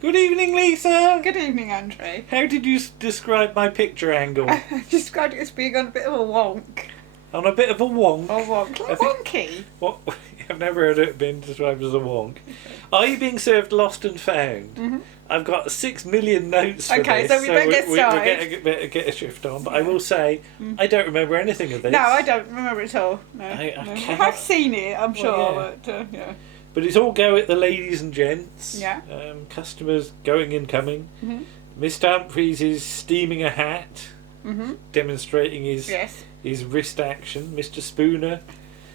Good evening, Lisa. Good evening, Andre. How did you describe my picture angle? I described it as being on a bit of a wonk. On a bit of a wonk. Oh, wonk. Like wonky. What? I've never heard it being described as a wonk. Are you being served lost and found? Mm-hmm. I've got 6 million notes for Okay, this. so we better get We're started. better get a shift on. But I will say, I don't remember anything of this. No, I don't remember it at all. No, I no. cannot- I've seen it, I'm sure, yeah. but yeah. But it's all go at the ladies and gents. Yeah. Customers going and coming. Mm-hmm. Mr Humphries is steaming a hat, Mm-hmm. demonstrating his wrist action. Mr Spooner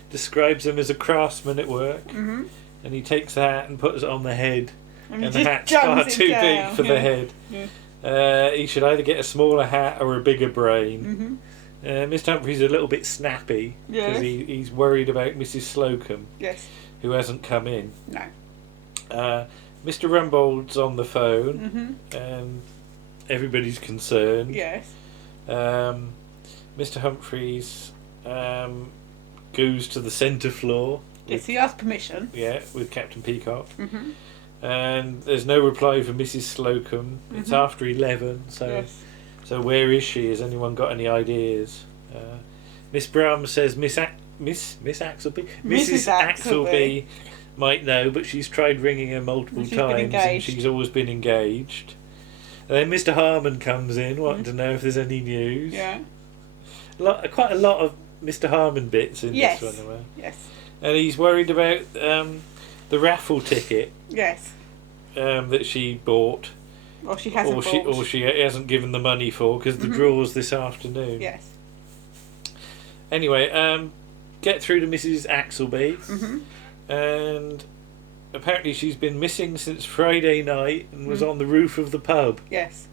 describes him as a craftsman at work, Mm-hmm. and he takes the hat and puts it on the head, and the just hat's far jams it too down, big for the head. Yeah. He should either get a smaller hat or a bigger brain. Mm-hmm. Mr Humphries is a little bit snappy because Yes. he's worried about Mrs Slocombe, Yes. who hasn't come in. No. Mr Rumbold's on the phone, Mm-hmm. and everybody's concerned. Yes. Mr Humphries goes to the centre floor. Yes, he asked permission. Yeah, with Captain Peacock. Mm-hmm. And there's no reply from Mrs Slocombe. It's after 11, so Yes. so where is she? Has anyone got any ideas? Miss Brown says Miss Axelby? Mrs Axelby might know, but she's tried ringing her multiple She's been times and engaged. she's always been engaged. And then Mr Harmon comes in wanting to know if there's any news. Yeah. Quite a lot of Mr Harmon bits in Yes. this one. Yes. And he's worried about the raffle ticket Yes. that she bought, Or she hasn't bought. or she hasn't given the money for, because the draw's this afternoon. Yes. Anyway, get through to Mrs Axelby, Mm-hmm. and apparently she's been missing since Friday night and was on the roof of the pub. Yes.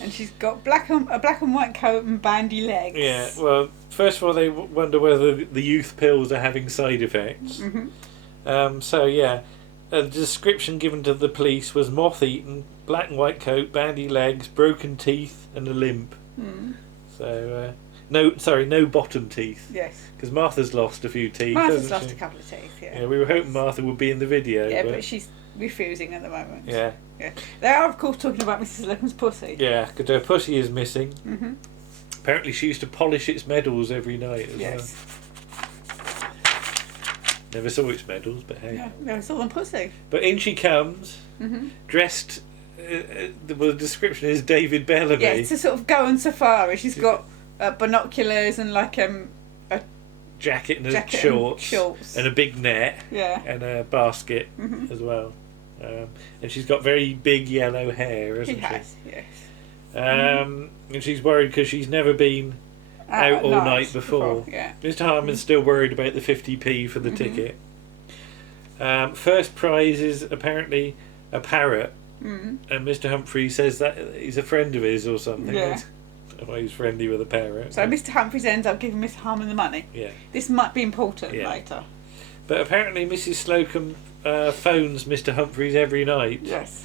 And she's got a black and white coat and bandy legs. Yeah, well, first of all, they wonder whether the youth pills are having side effects. Mm-hmm. So, yeah, the description given to the police was moth-eaten, black and white coat, bandy legs, broken teeth, and a limp. Mm. So, no bottom teeth. Yes. Because Martha's lost a few teeth. Martha's hasn't lost she? a couple of teeth, yeah. Yeah, we were hoping Martha would be in the video. Yeah, but she's refusing at the moment. Yeah. Yeah. They are, of course, talking about Mrs Slocombe's pussy. Yeah, because her pussy is missing. Mm-hmm. Apparently she used to polish its medals every night as Yes. well. Never saw its medals, but hey. Yeah, no, it's all on pussy. But in she comes, Mm-hmm. dressed, the description is David Bellamy. Yeah, to sort of go on safari. She's got binoculars and like a jacket and jacket shorts and a big net, yeah. and a basket as well. And she's got very big yellow hair, hasn't She has, yes. And she's worried because she's never been out all night before. Yeah. Mr Harmon's still worried about the 50p for the ticket. First prize is apparently a parrot, and Mr Humphries says that he's a friend of his or something. Yeah. Well, he's friendly with a parrot. So Mr Humphries ends up giving Mr Harmon the money. Yeah. This might be important Yeah. later. But apparently Mrs Slocombe phones Mr Humphries every night. Yes.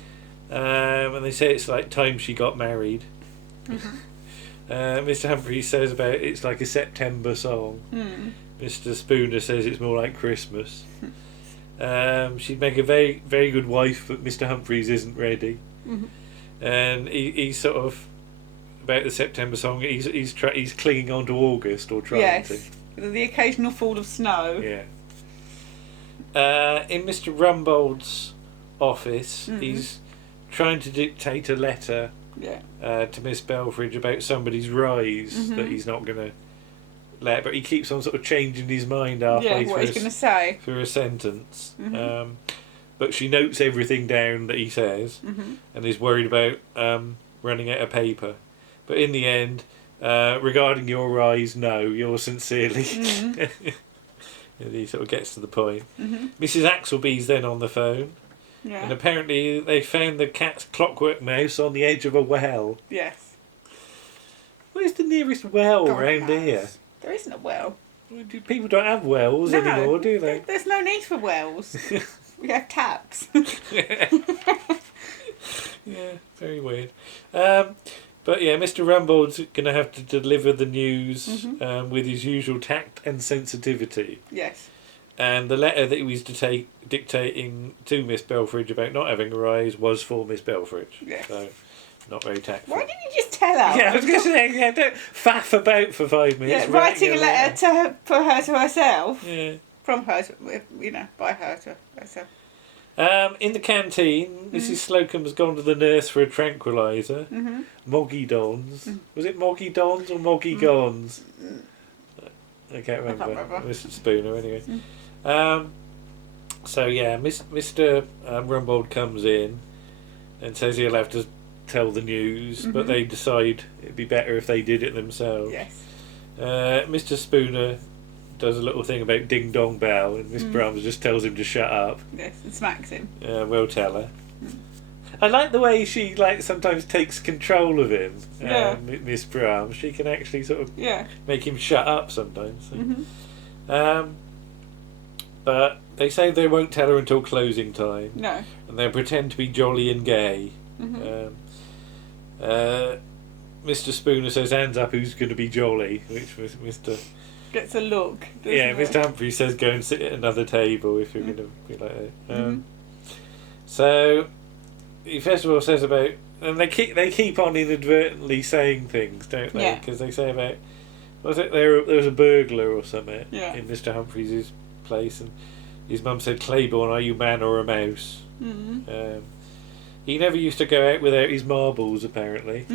And they say it's like time she got married. Mr Humphries says about it's like a September song. Mr Spooner says it's more like Christmas. She'd make a very, very good wife, but Mr Humphries isn't ready. And he's sort of about the September song. He's clinging on to August, or trying Yes. to. The occasional fall of snow. Yeah. In Mr Rumbold's office, he's trying to dictate a letter to Miss Belfridge about somebody's rise that he's not going to let, but he keeps on sort of changing his mind halfway what he's going to say. through a sentence. But she notes everything down that he says and is worried about running out of paper. But in the end, regarding your rise, no, yours sincerely. And he sort of gets to the point. Mrs Axelby's then on the phone. Yeah. And apparently they found the cat's clockwork mouse on the edge of a well. Yes. Where's the nearest well God round knows. here? There isn't a well. People don't have wells anymore, do they? There's no need for wells. We have taps. Yeah, very weird. But yeah, Mr Rumbold's going to have to deliver the news with his usual tact and sensitivity. Yes. And the letter that he was dictating to Miss Belfridge about not having a rise was for Miss Belfridge. Yes. So, not very tactful. Why didn't you just tell her? Yeah, I was going to say, yeah, don't faff about for 5 minutes. Yeah, writing a letter to her, for her to herself. Yeah. From her, by her to herself. In the canteen, Mrs Slocombe's gone to the nurse for a tranquiliser. Moggy Dons. Was it Moggy Dons or Moggy Gons? I can't remember. Mr Spooner, anyway. So, yeah, Mr Rumbold comes in and says he'll have to tell the news, but they decide it'd be better if they did it themselves. Yes. Mr Spooner does a little thing about Ding Dong Bell, and Miss Brahms just tells him to shut up. Yes, and smacks him. We'll tell her. I like the way she sometimes takes control of him. Miss Brahms. She can actually sort of make him shut up sometimes. So. But they say they won't tell her until closing time. No. And they'll pretend to be jolly and gay. Mr Spooner says, hands up, who's going to be jolly? Which was Mr... Gets a look. Yeah, Mr Humphries says go and sit at another table if you're going to be like that. So, he first of all says about... And they keep on inadvertently saying things, don't they? Because they say about... Was it there was a burglar or something in Mr Humphries' place, and his mum said, Claiborne, are you man or a mouse? He never used to go out without his marbles, apparently.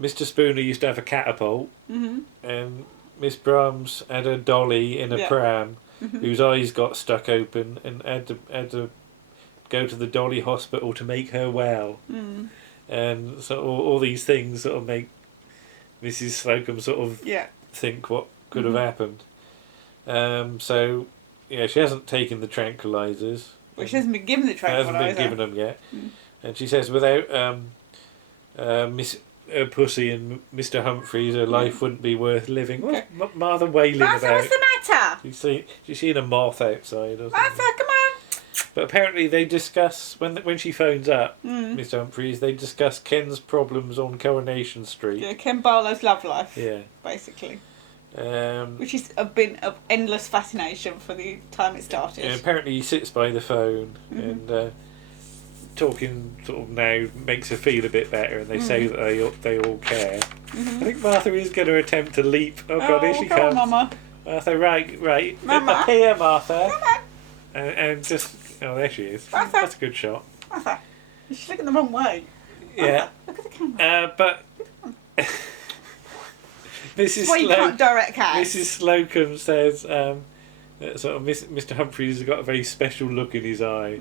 Mr Spooner used to have a catapult, and Miss Brahms had a dolly in a pram whose eyes got stuck open and had to go to the dolly hospital to make her well. And so all these things sort of make Mrs Slocombe sort of think what could have happened. So, yeah, she hasn't taken the tranquilisers. Well, she hasn't been given the tranquiliser. Hasn't been given them yet. And she says without Miss Pussy and Mr Humphries, her life wouldn't be worth living. What's Martha wailing about? What's the matter? She's seen a moth outside or something. Martha, come on. But apparently they discuss, when she phones up Mr Humphries, they discuss Ken's problems on Coronation Street. Yeah, Ken Barlow's love life. Yeah. Basically. Which has been of endless fascination for the time it started. And apparently he sits by the phone and talking sort of now makes her feel a bit better, and they say that they all care. I think Martha is going to attempt to leap. Oh God, here she comes. On, Mama. Martha, right. Mama. Up here, Martha. Mama. And just, oh, there she is. Martha. That's a good shot. Martha, she's looking the wrong way. Yeah. Look at the camera. But Mrs. Well, you can't direct cats. Mrs Slocombe says that sort of Mr Humphries has got a very special look in his eye,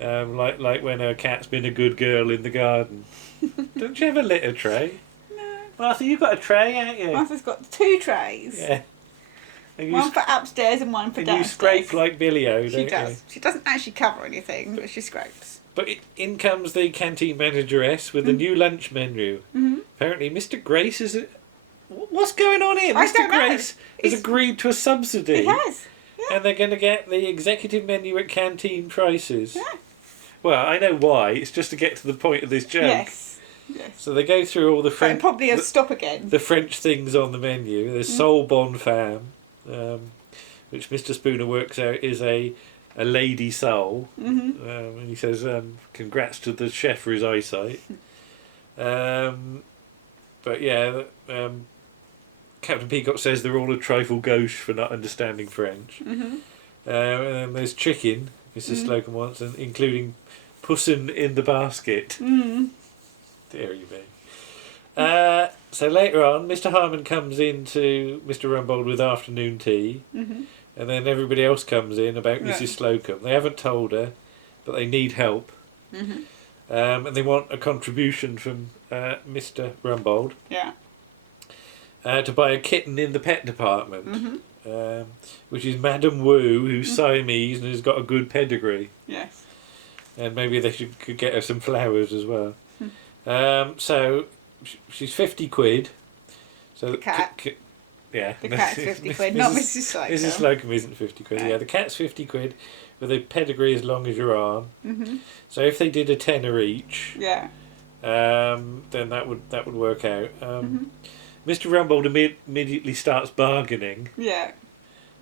like when her cat's been a good girl in the garden. Don't you have a litter tray? No. Martha, you've got a tray, haven't you? Martha's got 2 trays. Yeah. One for upstairs and one for downstairs. You scrape like Billy-O, don't She you? does. She doesn't actually cover anything, but she scrapes. But in comes the canteen manageress with a new lunch menu. Apparently Mr Grace is... What's going on here? Mr Grace has agreed to a subsidy. He has. Yeah. And they're going to get the executive menu at canteen prices. Yeah. Well, I know why. It's just to get to the point of this joke. Yes. So they go through all the French... probably a stop again. The French things on the menu. There's sole bonne femme, which Mr Spooner works out is a lady soul. And he says, congrats to the chef for his eyesight. But yeah... Captain Peacock says they're all a trifle gauche for not understanding French. And then there's chicken, Mrs Slocombe wants, and including pussin in the basket. Deary me. So later on, Mr Harmon comes in to Mr Rumbold with afternoon tea, and then everybody else comes in about Mrs Slocombe. They haven't told her, but they need help. And they want a contribution from Mr Rumbold. Yeah. To buy a kitten in the pet department, which is Madame Wu, who's Siamese and has got a good pedigree. Yes. And maybe they could get her some flowers as well. So she's 50 quid. So the cat. Yeah. The cat's 50 quid, not Mrs Slocombe. Mrs Slocombe isn't 50 quid. Yeah, the cat's 50 quid with a pedigree as long as your arm. So if they did a tenner each, then that would work out. Mr Rumbold immediately starts bargaining. Yeah.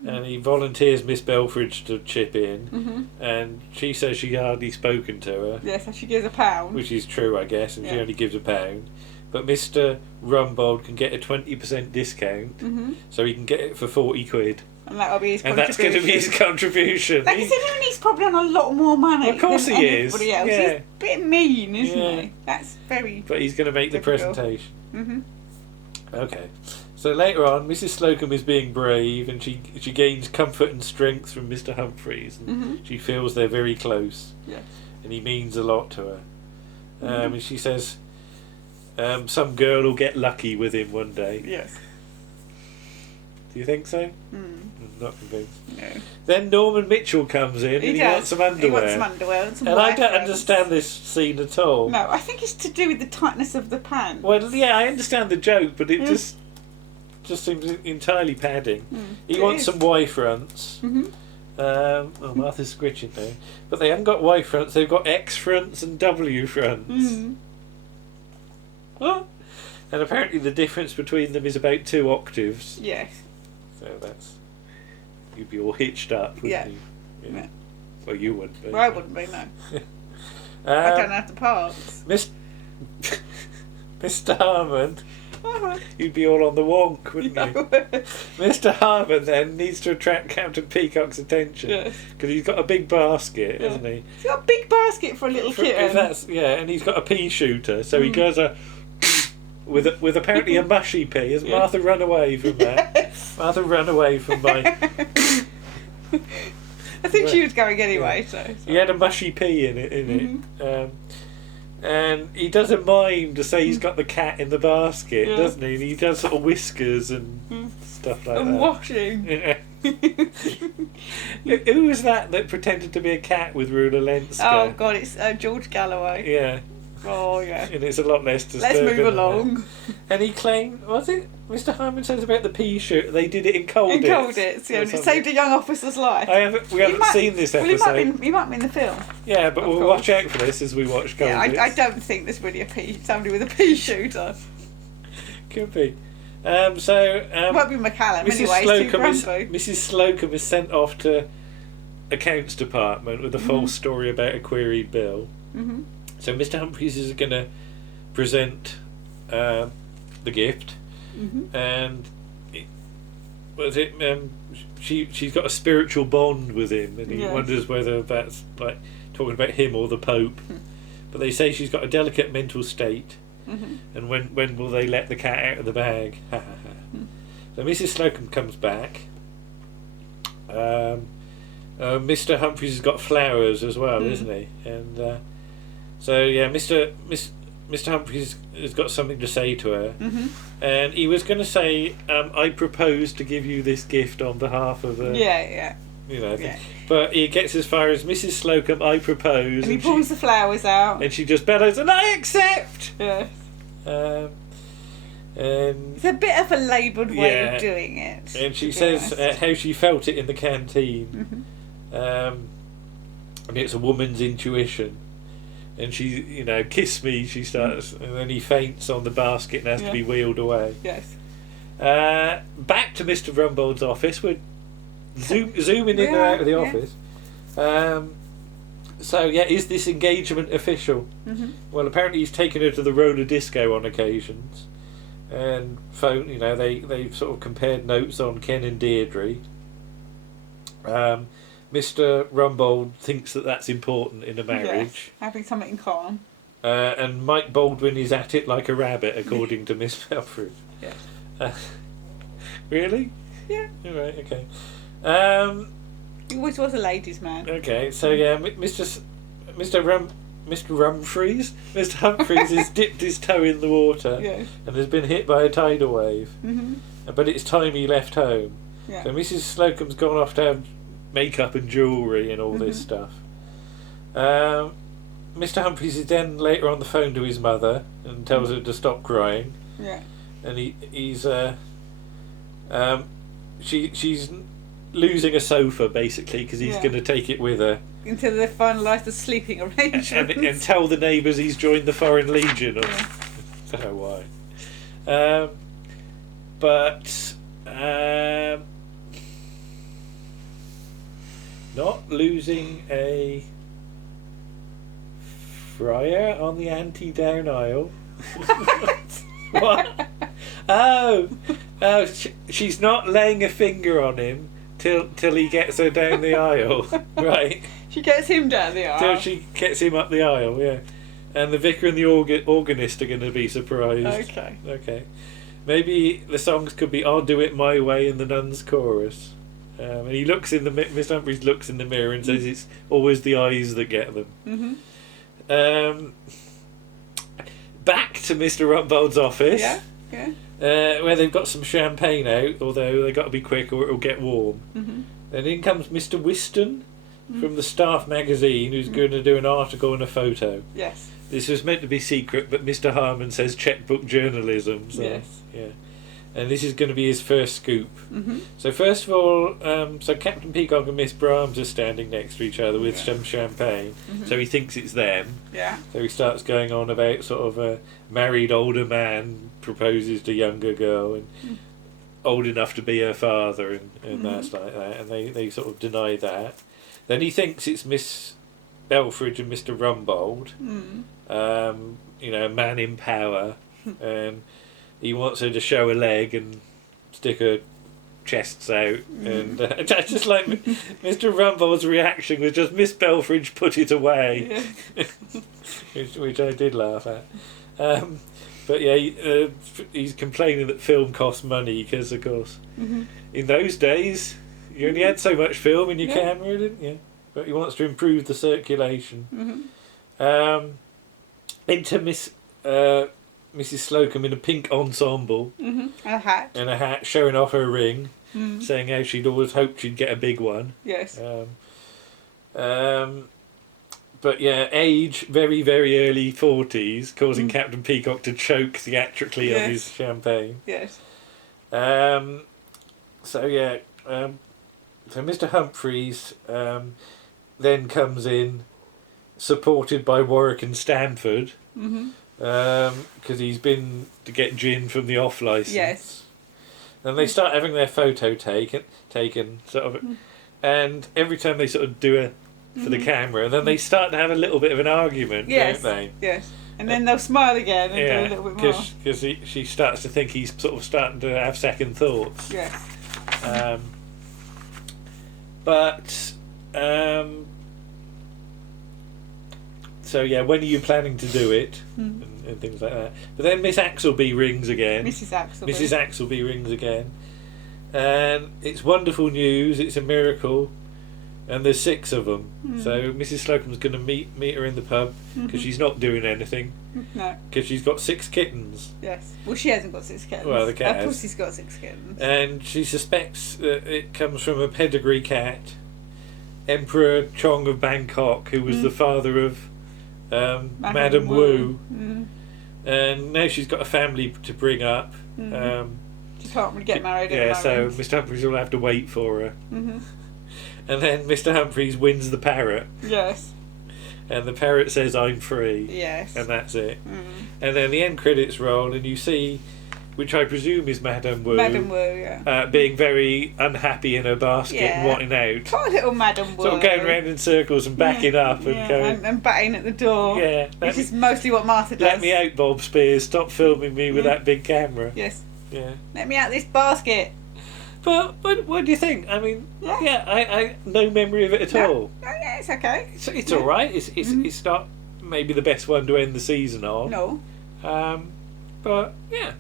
and he volunteers Miss Belfridge to chip in, and she says she hardly spoken to her. Yes, so she gives £1. Which is true, I guess, and she only gives £1. But Mr Rumbold can get a 20% discount, so he can get it for 40 quid. And that'll be his contribution. And that's going to be his contribution. Like, considering he's probably on a lot more money of course than he is. everybody else. Yeah. He's a bit mean, isn't he? That's very... But he's going to make difficult. the presentation. Okay. So later on, Mrs Slocombe is being brave, and she gains comfort and strength from Mr Humphries. And she feels they're very close. Yes. And he means a lot to her. And she says, some girl will get lucky with him one day. Yes. Do you think so? I'm not convinced. No. Then Norman Mitchell comes in and he wants some underwear. He wants some underwear and some And I don't friends. understand this scene at all. No, I think it's to do with the tightness of the pants. Well, yeah, I understand the joke, but it just seems entirely padding. He wants some Y fronts. Well, Martha's scritching now. But they haven't got Y fronts, they've got X fronts and W fronts. What? And apparently the difference between them is about 2 octaves. Yes. So that's... You'd be all hitched up, wouldn't you? Yeah. Well, you wouldn't be. Well, I wouldn't be, no. I don't have the parts. Mr Harmon, you'd be all on the wonk, wouldn't you? Mr Harmon then needs to attract Captain Peacock's attention because he's got a big basket, hasn't he? He's got a big basket for a little kitten. And he's got a pea shooter, so he goes with apparently a mushy pea. Has Martha run away from that? Martha run away from my... I think she was going anyway, so... He had a mushy pea in it. And he does a mime to say he's got the cat in the basket, doesn't he? And he does sort of whiskers and stuff like that. And washing. Yeah. Who was that pretended to be a cat with Rula Lenska? Oh, God, it's George Galloway. Yeah. Oh, yeah. And it's a lot less disturbing. Let's move along. And he claimed, was it Mr Harmon says about the pea shoot? They did it in Colditz. In Colditz, yeah. And it saved a young officer's life. We haven't seen this episode. Well, he might be in the film. Yeah, but we'll watch out for this as we watch Colditz. Yeah, I don't think there's really somebody with a pea shooter. Could be. Won't be McCallum anyway. He's too grumpy. Mrs Slocombe is sent off to accounts department with a false story about a queried bill. So Mr Humphries is going to present the gift, and she's got a spiritual bond with him, and he wonders whether that's like talking about him or the Pope. But they say she's got a delicate mental state, and when will they let the cat out of the bag? So Mrs Slocombe comes back. Mr Humphries has got flowers as well, isn't he? And so yeah, Mr Humphries has got something to say to her, and he was going to say, "I propose to give you this gift on behalf of a." You know, but he gets as far as Mrs Slocombe, I propose, and he pulls the flowers out, and she just bellows, and I accept. Yes. And it's a bit of a laboured way of doing it. And she says how she felt it in the canteen, and it's a woman's intuition. And she, kiss me, she starts, and then he faints on the basket and has to be wheeled away. Yes. Back to Mr Rumbold's office. We're zooming in and out of the office. Is this engagement official? Well, apparently he's taken her to the roller disco on occasions. And they've sort of compared notes on Ken and Deirdre. Mr Rumbold thinks that's important in a marriage. Having something in common. And Mike Baldwin is at it like a rabbit, according to Miss Belford. Yeah. Really? Yeah. All right. Okay. He always was a ladies' man. Okay. So yeah, Mr Humphries has dipped his toe in the water and has been hit by a tidal wave. But it's time he left home. Yeah. So Mrs Slocombe's gone off to have makeup and jewellery and all this stuff. Mr Humphries is then later on the phone to his mother and tells her to stop crying. Yeah. And she's losing a sofa basically because he's going to take it with her until they finalise the sleeping arrangements and tell the neighbours he's joined the Foreign Legion. Or I don't know why. not losing a friar on the anti-down aisle. What? Oh, she's not laying a finger on him till he gets her down the aisle, right? She gets him down the aisle. Till she gets him up the aisle, yeah. And the vicar and the organist are going to be surprised. Okay. Maybe the songs could be "I'll Do It My Way" and the Nuns Chorus. And he looks in the Mr Humphries looks in the mirror and says it's always the eyes that get them. Back to Mr Rumbold's office. Yeah. Where they've got some champagne out, although they've got to be quick or it'll get warm. And in comes Mr Whiston from the Staff magazine, who's going to do an article and a photo. Yes. This was meant to be secret, but Mr Harmon says checkbook journalism. So, yes. Yeah. And this is going to be his first scoop. So first of all, so Captain Peacock and Miss Brahms are standing next to each other with some champagne. So he thinks it's them. Yeah. So he starts going on about sort of a married older man proposes to younger girl and old enough to be her father and that's like that. And they sort of deny that. Then he thinks it's Miss Belfridge and Mr Rumbold. You know, a man in power. And he wants her to show a leg and stick her chests out. And I just like Mr Rumbold's reaction was just, Miss Belfridge, put it away. which I did laugh at. But yeah, he's complaining that film costs money because, of course, in those days, you only had so much film in your camera, didn't you? But he wants to improve the circulation. Into Mrs Slocombe in a pink ensemble. And a hat. Showing off her ring, saying how she'd always hoped she'd get a big one. Yes. But yeah, age, very, very early 40s, causing Captain Peacock to choke theatrically on his champagne. Yes. So Mr Humphries then comes in, supported by Warwick and Stamford, because he's been to get gin from the off licence. Yes. And they start having their photo taken sort of, and every time they sort of do a for the camera, then they start to have a little bit of an argument, don't they? Yes. And then they'll smile again and do a little bit more. Because she starts to think he's sort of starting to have second thoughts. Yes. So yeah, when are you planning to do it? And things like that. But then Miss Axelby rings again. Mrs Axelby rings again. And it's wonderful news, it's a miracle. And there's 6 of them. So Mrs Slocombe's going to meet her in the pub because she's not doing anything. No. Because she's got 6 kittens. Yes. Well, she hasn't got 6 kittens. Well, the cat has. Pussy's got 6 kittens. And she suspects that it comes from a pedigree cat, Emperor Chong of Bangkok, who was the father of Madame Wu. And now she's got a family to bring up. She can't really get married at the so moment. Mr Humphries will have to wait for her. And then Mr Humphries wins the parrot. Yes. And the parrot says, "I'm free." Yes. And that's it. And then the end credits roll, and you see, which I presume is Madame Wu. Madame Wu, yeah. Being very unhappy in her basket and wanting out. Poor little Madame Wu. Sort of going round in circles and backing up and going... And batting at the door. Yeah. Which is mostly what Martha does. Let me out, Bob Spears. Stop filming me with that big camera. Yes. Yeah. Let me out this basket. But what do you think? I mean, I no memory of it at all. No, yeah, it's okay. It's all right. It's not maybe the best one to end the season on. No. But yeah,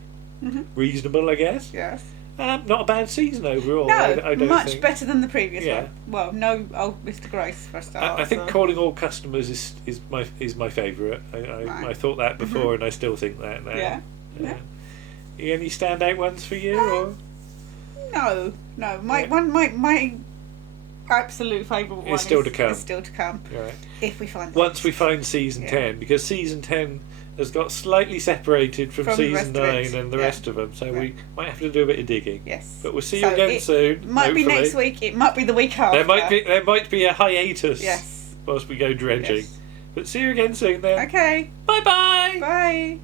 reasonable, I guess. Yes. Not a bad season overall. No, I don't much think. better than the previous one. Well, no old Mr Grace for a start. I think Calling All Customers is my favourite. I thought that before, and I still think that now. Yeah. Any standout ones for you? Or? No. My absolute favourite one is still to come. Right. If we find we find season 10, because season 10 has got slightly separated from season 9 and the rest of them, so we might have to do a bit of digging. Yes. But we'll see you again soon. It might be next week. It might be the week after. There might be a hiatus. Yes. Whilst we go dredging. Yes. But see you again soon then. Okay. Bye-bye. Bye.